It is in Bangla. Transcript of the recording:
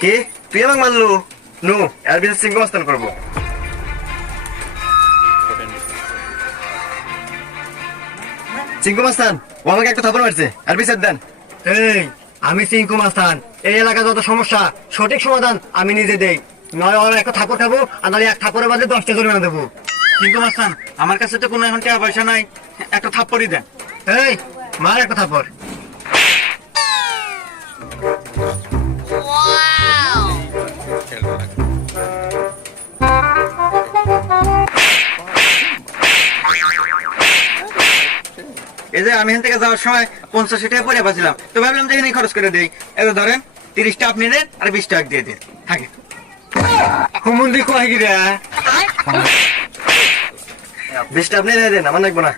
কি তুই আমাকে মারলু? নু এর বিশেষ সিংহ মস্তান করবো। সিংহ মাস্তান ও আমাকে একটা থাপড় মারছে, আর বিচার দেন। এই আমি সিংকু মাস্তান, এই এলাকার যত সমস্যা সঠিক সমাধান আমি নিজে দেই। নয় ওর একটা থাপড় খাবো, আর নাহলে এক থাপড়ের বাদে 10টা জরিমানা দেবো। কিন্তু মাস্তান আমার কাছে তো কোনো এখন টাকা পয়সা নাই, একটা থাপ্পড়ই দেন। এই মার একটা থাপড়। এই যে আমি এখান থেকে যাওয়ার সময় 50 টাকা পরে পাচ্ছিলাম, তো ভাবলাম যে এখানে খরচ করে দিই। এই ধরেন 30 টা আপনি নেন আর 20 টাকা দিয়ে দিন। থাকে হুমুন্দি কয় কি রে? 20টা আপনি দেন, আমার লাগবো না।